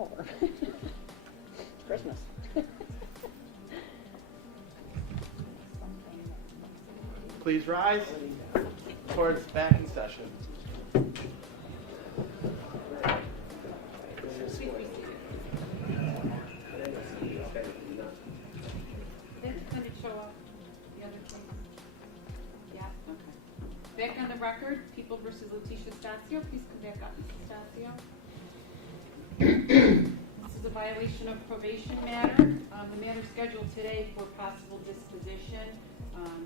over. It's Christmas. Please rise. Court's back in session. Back on the record, People versus Leticia Astacio. Please come back up, Mrs. Astacio. This is a violation of probation matter. The matter scheduled today for possible disposition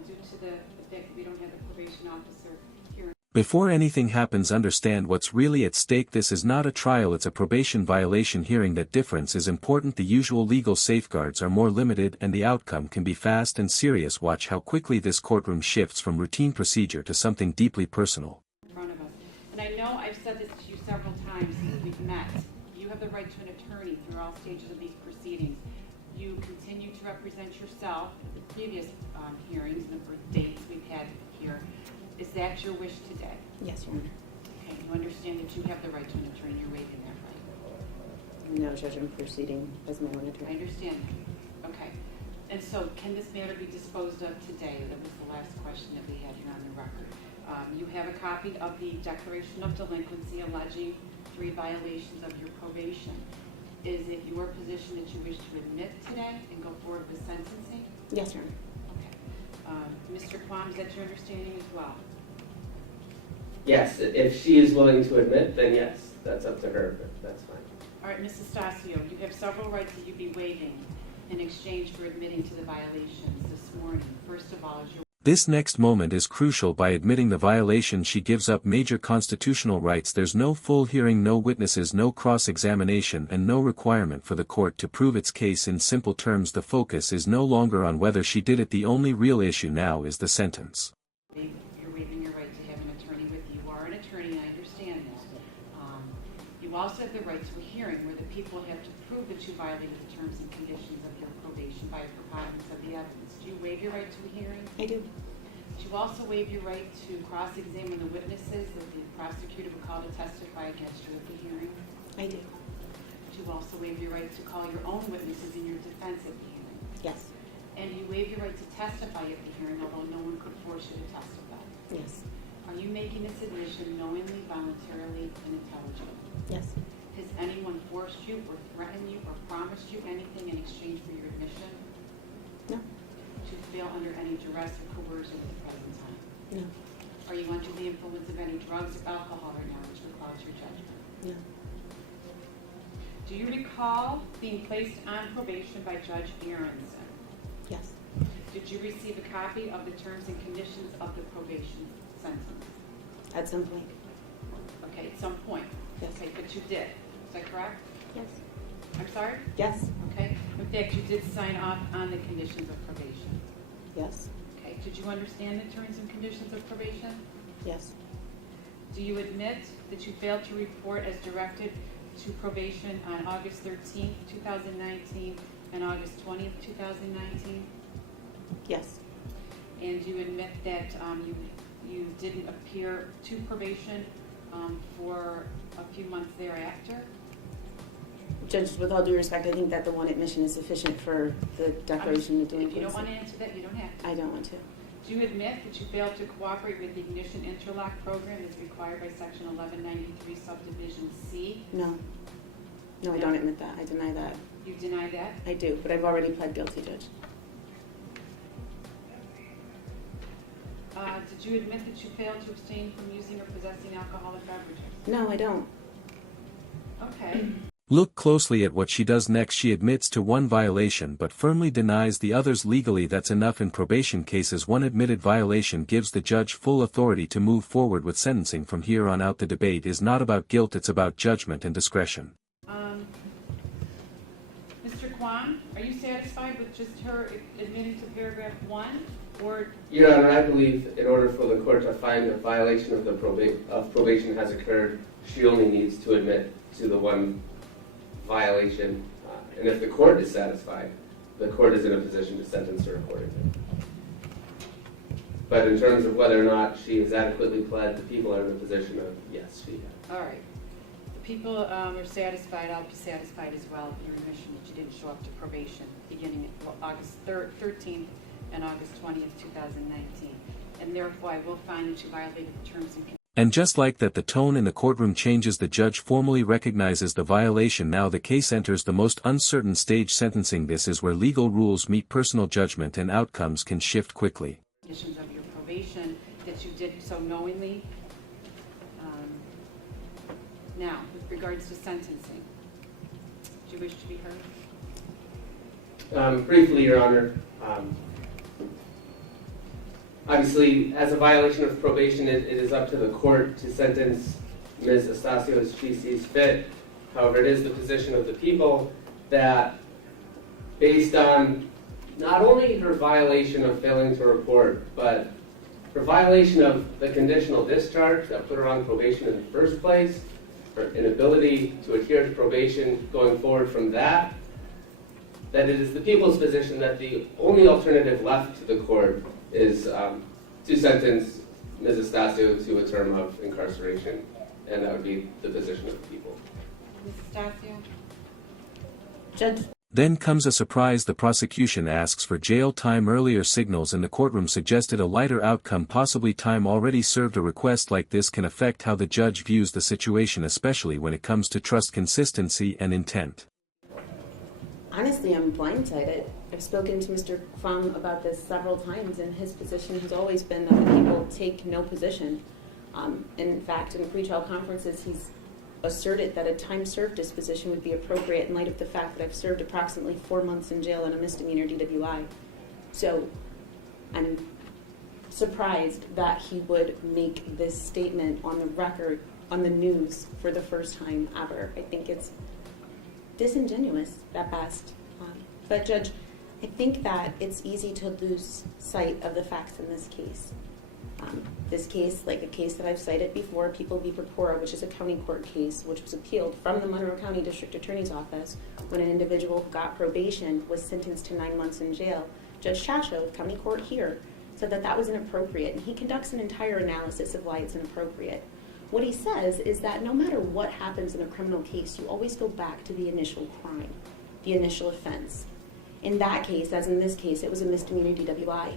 due to the fact that we don't have a probation officer here. Before anything happens, understand what's really at stake. This is not a trial, it's a probation violation hearing. That difference is important. The usual legal safeguards are more limited and the outcome can be fast and serious. Watch how quickly this courtroom shifts from routine procedure to something deeply personal. In front of us. And I know I've said this to you several times since we've met. You have the right to an attorney through all stages of these proceedings. You continue to represent yourself at the previous hearings and the dates we've had here. Is that your wish today? Yes, Your Honor. Okay, you understand that you have the right to an attorney, you're waiving that right? No, Judge, I'm proceeding as my own I attorney. understand that. Okay. And so can this matter be disposed of today? That was the last question that we had here on the record. You have a copy of the Declaration of Delinquency alleging 3 violations of your probation. Is it your position that you wish to admit today and go forward with sentencing? Yes, Your Honor. Mr. Kwam, is that your understanding as well? Yes, if she is willing to admit, then yes, that's up to her, but that's fine. All right, Mrs. Astacio, you have several rights that you'd be waiving in exchange for admitting to the violations this morning. First of all, is your This next moment is crucial. By admitting the violation, she gives up major constitutional rights. There's no full hearing, no witnesses, no cross-examination, and no requirement for the court to prove its case. In simple terms, the focus is no longer on whether she did it. The only real issue now is the sentence. You're waiving your right to have an attorney with you. You are an attorney, I understand this. You also have the right to a hearing where the people have to prove that you violated the terms and conditions of your probation by a preponderance of the evidence. Do you waive your right to a hearing? I do. Do you also waive your right to cross-examine the witnesses that the prosecutor will call to testify against you at the hearing? I do. Do you also waive your right to call your own witnesses in your defense at the hearing? Yes. And you waive your right to testify at the hearing, although no one could force you to testify. Yes. Are you making this admission knowingly, voluntarily, and intelligently? Yes. Has anyone forced you or threatened you or promised you anything in exchange for your admission? No. Do you feel under any duress or coercion at the present time? No. Are you under the influence of any drugs or alcohol right now which would cause your judgment? No. Do you recall being placed on probation by Judge Aronson? Yes. Did you receive a copy of the terms and conditions of the probation sentence? At some point. Okay, at some point. Yes. Okay, but you did. Is that correct? Yes. I'm sorry? Yes. Okay. In fact, you did sign off on the conditions of probation. Yes. Okay. Did you understand the terms and conditions of probation? Yes. Do you admit that you failed to report as directed to probation on August 13th, 2019 and August 20th, 2019? Yes. And do you admit that you didn't appear to probation for a few months thereafter? Judge, with all due respect, I think that the one admission is sufficient for the declaration of delinquency. If you don't want to answer that, you don't have to. I don't want to. Do you admit that you failed to cooperate with the ignition interlock program as required by Section 1193, Subdivision C? No. No, I don't admit that. I deny that. You deny that? I do, but I've already pled guilty, Judge. Did you admit that you failed to abstain from using or possessing alcoholic beverages? No, I don't. Okay. Look closely at what she does next. She admits to one violation but firmly denies the others. Legally, that's enough. In probation cases, one admitted violation gives the judge full authority to move forward with sentencing. From here on out, the debate is not about guilt, it's about judgment and discretion. Mr. Kwan, are you satisfied with just her admitting to paragraph 1? Or Your Honor, I believe in order for the court to find a violation of the probation has occurred, she only needs to admit to the one violation. And if the court is satisfied, the court is in a position to sentence her accordingly. But in terms of whether or not she has adequately pled, the people are in a position of yes, she has. all right. people are satisfied, I'll be satisfied as well, with your admission that you didn't show up to probation beginning August 13th and August 20th, 2019. And therefore, I will find that you violated the terms and conditions. And just like that, the tone in the courtroom changes. The judge formally recognizes the violation. Now the case enters the most uncertain stage, sentencing. This is where legal rules meet personal judgment and outcomes can shift quickly. Conditions of your probation, that you did so knowingly. Now, with regards to sentencing, do you wish to be heard? Briefly, Your Honor. Obviously, as a violation of probation, it is up to the court to sentence Ms. Astacio as she sees fit. However, it is the position of the people that, based on not only her violation of failing to report, but her violation of the conditional discharge that put her on probation in the first place, her inability to adhere to probation going forward from that it is the people's position that the only alternative left to the court is to sentence Ms. Astacio to a term of incarceration, and that would be the position of the people. Ms. Astacio? Judge, Then comes a surprise. The prosecution asks for jail time. Earlier signals in the courtroom suggested a lighter outcome, possibly time already served. A request like this can affect how the judge views the situation, especially when it comes to trust, consistency, and intent. honestly, I'm blindsided. I've spoken to Mr. Fung about this several times, and his position has always been that the people take no position. In fact, in pretrial conferences, he's asserted that a time served disposition would be appropriate in light of the fact that I've served approximately 4 months in jail on a misdemeanor DWI. So I'm surprised that he would make this statement on the record, on the news, for the first time ever. I think it's disingenuous at best. But Judge, I think that it's easy to lose sight of the facts in this case. This case, like a case that I've cited before, People v. Purpura, which is a county court case, which was appealed from the Monroe County District Attorney's Office, when an individual who got probation was sentenced to 9 months in jail. Judge Shasho, county court here, said that that was inappropriate, and he conducts an entire analysis of why it's inappropriate. What he says is that no matter what happens in a criminal case, you always go back to the initial crime, the initial offense. In that case, as in this case, it was a misdemeanor DWI.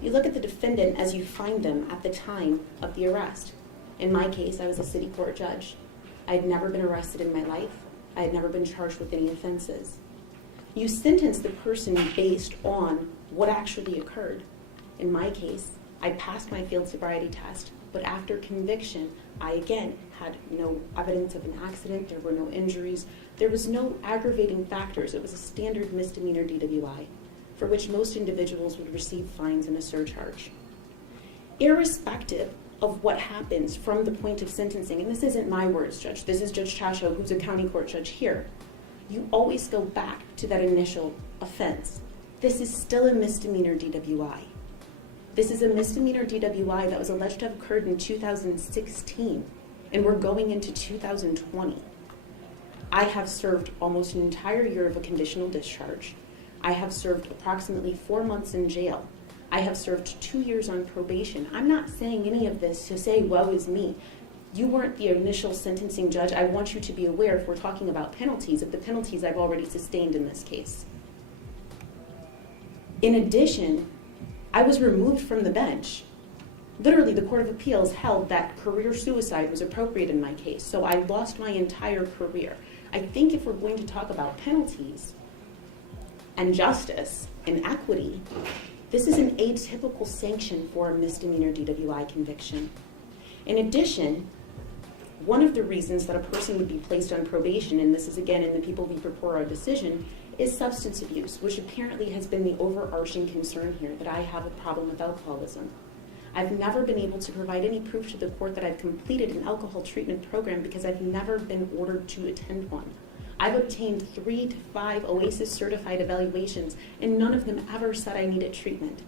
You look at the defendant as you find them at the time of the arrest. In my case, I was a city court judge. I had never been arrested in my life. I had never been charged with any offenses. You sentence the person based on what actually occurred. In my case, I passed my field sobriety test, but after conviction, I again had no evidence of an accident. There were no injuries. There was no aggravating factors. It was a standard misdemeanor DWI, for which most individuals would receive fines and a surcharge. Irrespective of what happens from the point of sentencing, and this isn't my words, Judge, this is Judge Shasho, who's a county court judge here, you always go back to that initial offense. This is still a misdemeanor DWI. This is a misdemeanor DWI that was alleged to have occurred in 2016, and we're going into 2020. I have served almost an entire year of a conditional discharge. I have served approximately 4 months in jail. I have served 2 years on probation. I'm not saying any of this to say, woe is me. You weren't the initial sentencing judge. I want you to be aware, if we're talking about penalties, of the penalties I've already sustained in this case. In addition, I was removed from the bench. Literally, the Court of Appeals held that career suicide was appropriate in my case, so I lost my entire career. I think if we're going to talk about penalties and justice and equity, this is an atypical sanction for a misdemeanor DWI conviction. In addition, one of the reasons that a person would be placed on probation, and this is again in the People v. Purpura decision, is substance abuse, which apparently has been the overarching concern here, that I have a problem with alcoholism. I've never been able to provide any proof to the court that I've completed an alcohol treatment program because I've never been ordered to attend one. I've obtained 3 to 5 OASIS certified evaluations, and none of them ever said I needed treatment.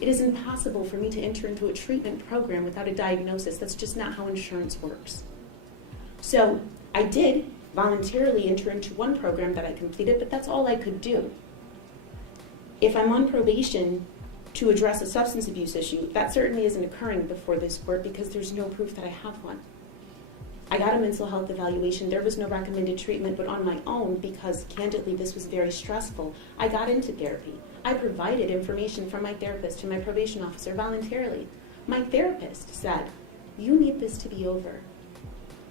It is impossible for me to enter into a treatment program without a diagnosis. That's just not how insurance works. So I did voluntarily enter into one program that I completed, but that's all I could do. If I'm on probation to address a substance abuse issue, that certainly isn't occurring before this court because there's no proof that I have one. I got a mental health evaluation. There was no recommended treatment, but on my own, because candidly this was very stressful, I got into therapy. I provided information from my therapist to my probation officer voluntarily. My therapist said, you need this to be over.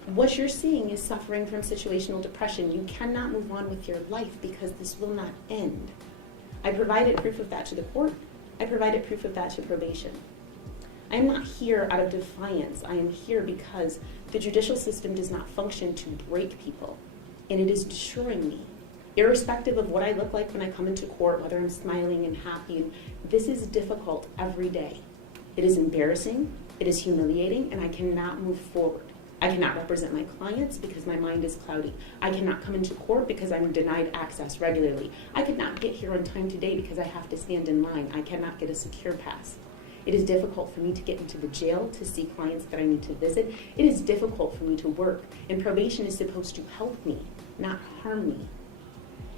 What you're seeing is suffering from situational depression. You cannot move on with your life because this will not end. I provided proof of that to the court. I provided proof of that to probation. I am not here out of defiance. I am here because the judicial system does not function to break people, and it is destroying me. Irrespective of what I look like when I come into court, whether I'm smiling and happy, this is difficult every day. It is embarrassing, it is humiliating, and I cannot move forward. I cannot represent my clients because my mind is cloudy. I cannot come into court because I'm denied access regularly. I could not get here on time today because I have to stand in line. I cannot get a secure pass. It is difficult for me to get into the jail to see clients that I need to visit. It is difficult for me to work, and probation is supposed to help me, not harm me.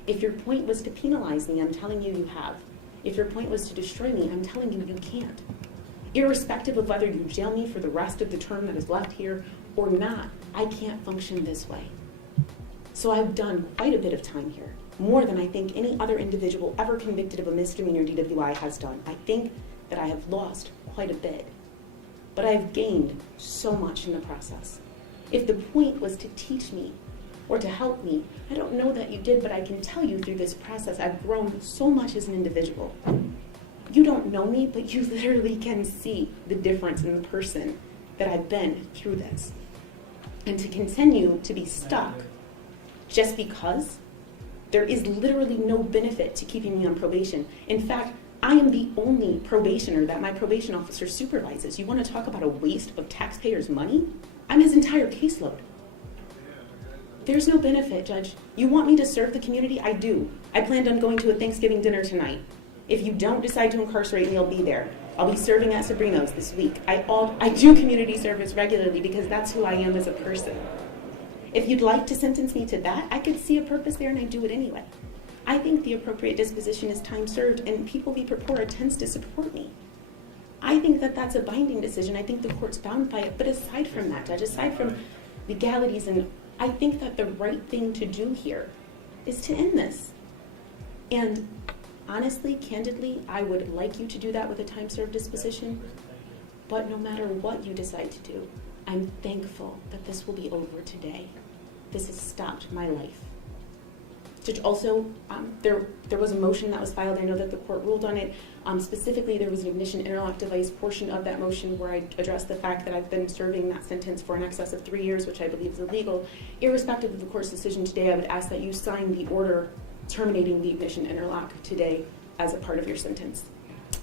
If your point was to penalize me, I'm telling you, you have. If your point was to destroy me, I'm telling you, you can't. Irrespective of whether you jail me for the rest of the term that is left here or not, I can't function this way. So I've done quite a bit of time here, more than I think any other individual ever convicted of a misdemeanor DWI has done. I think that I have lost quite a bit, but I've gained so much in the process. If the point was to teach me or to help me, I don't know that you did, but I can tell you through this process, I've grown so much as an individual. You don't know me, but you literally can see the difference in the person that I've been through this. And to continue to be stuck just because there is literally no benefit to keeping me on probation. In fact, I am the only probationer that my probation officer supervises. You want to talk about a waste of taxpayers' money? I'm his entire caseload. There's no benefit, Judge. You want me to serve the community? I do. I planned on going to a Thanksgiving dinner tonight. If you don't decide to incarcerate me, I'll be there. I'll be serving at Sabrino's this week. I do community service regularly because that's who I am as a person. If you'd like to sentence me to that, I could see a purpose there and I'd do it anyway. I think the appropriate disposition is time served, and people v. Purpora tends to support me. I think that that's a binding decision. I think the court's bound by it. But aside from that, Judge, aside from legalities, and I think that the right thing to do here is to end this. And honestly, candidly, I would like you to do that with a time served disposition. But no matter what you decide to do, I'm thankful that this will be over today. This has stopped my life. Judge, also, there was a motion that was filed. I know that the court ruled on it. Specifically, there was an ignition interlock device portion of that motion where I addressed the fact that I've been serving that sentence for in excess of 3 years, which I believe is illegal. Irrespective of the court's decision today, I would ask that you sign the order terminating the ignition interlock today as a part of your sentence.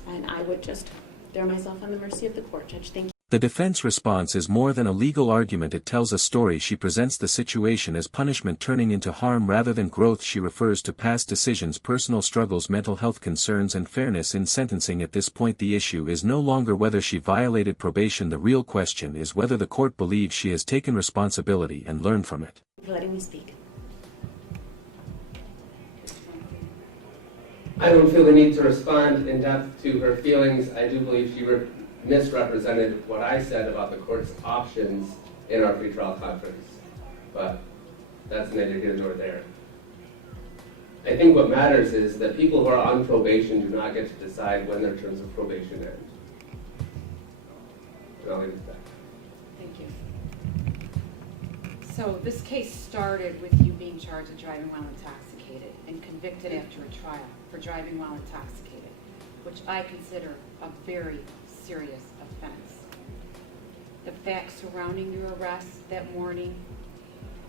And I would just throw myself on the mercy of the court, Judge. Thank you. The defense response is more than a legal argument. It tells a story. She presents the situation as punishment turning into harm rather than growth. She refers to past decisions, personal struggles, mental health concerns, and fairness in sentencing. At this point, the issue is no longer whether she violated probation. The real question is whether the court believes she has taken responsibility and learned from it. Thank you for letting me speak. I don't feel the need to respond in depth to her feelings. I do believe she misrepresented what I said about the court's options in our pretrial conference, but that's neither here nor there. I think what matters is that people who are on probation do not get to decide when their terms of probation end. And I'll leave it at that. Thank you. So this case started with you being charged with driving while intoxicated and convicted after a trial for driving while intoxicated, which I consider a very serious offense. The facts surrounding your arrest that morning,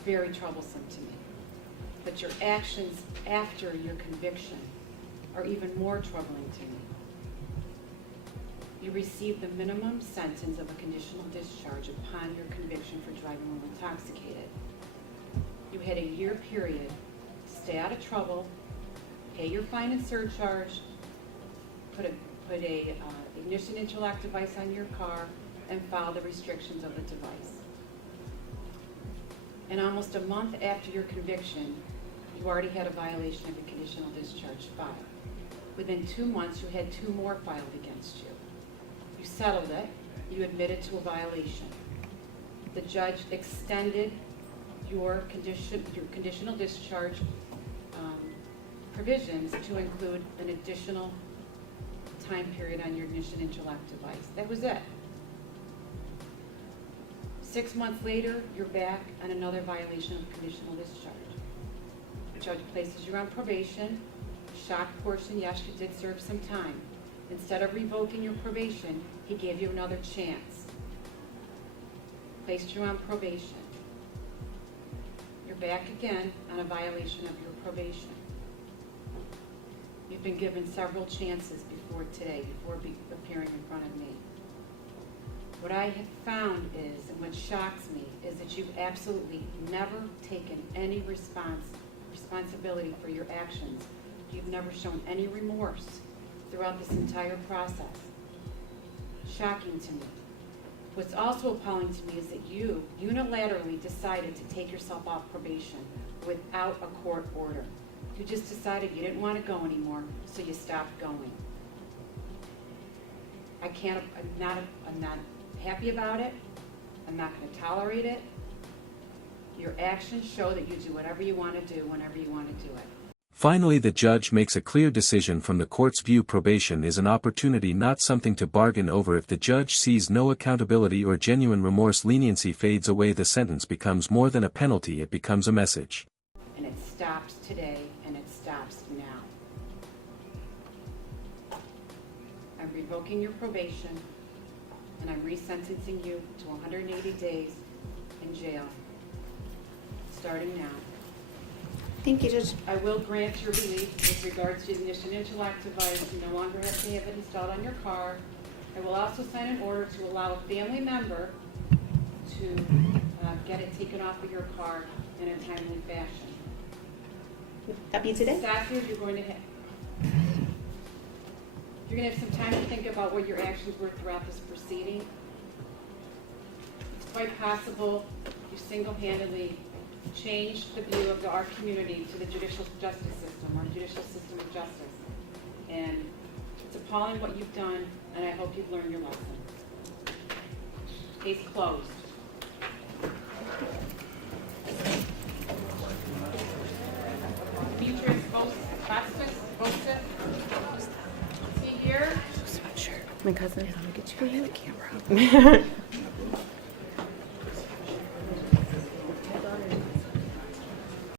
very troublesome to me. But your actions after your conviction are even more troubling to me. You received the minimum sentence of a conditional discharge upon your conviction for driving while intoxicated. You had a year period to stay out of trouble, pay your fine and surcharge, put a ignition interlock device on your car, and follow the restrictions of the device. And almost a month after your conviction, you already had a violation of a conditional discharge filed. Within 2 months, you had 2 more filed against you. You settled it. You admitted to a violation. the judge extended your conditional discharge provisions to include an additional time period on your ignition interlock device. That was it. 6 months later, you're back on another violation of conditional discharge. The judge places you on probation. Shock portion, yes, you did serve some time. Instead of revoking your probation, he gave you another chance. Placed you on probation. You're back again on a violation of your probation. You've been given several chances before today, before appearing in front of me. What I have found is, and what shocks me, is that you've absolutely never taken any responsibility for your actions. You've never shown any remorse throughout this entire process. Shocking to me. What's also appalling to me is that you unilaterally decided to take yourself off probation without a court order. You just decided you didn't want to go anymore, so you stopped going. I'm not happy about it. I'm not going to tolerate it. Your actions show that you do whatever you want to do whenever you want to do it. Finally, the judge makes a clear decision. From the court's view, probation is an opportunity, not something to bargain over. If the judge sees no accountability or genuine remorse, leniency fades away. The sentence becomes more than a penalty, it becomes a message. And it stops today, and it stops now. I'm revoking your probation, and I'm resentencing you to 180 days in jail, starting now. Thank you, Judge. I will grant your relief with regards to the ignition interlock device. You no longer have to have it installed on your car. I will also sign an order to allow a family member to get it taken off of your car in a timely fashion. That be today? Astacio, you're going to have some time to think about what your actions were throughout this proceeding. It's quite possible you single-handedly changed the view of our community to the judicial justice system, or judicial system of justice. And it's appalling what you've done, and I hope you've learned your lesson. Case closed. Demetrius Bostic, is he here? My cousin. I'll get you the camera.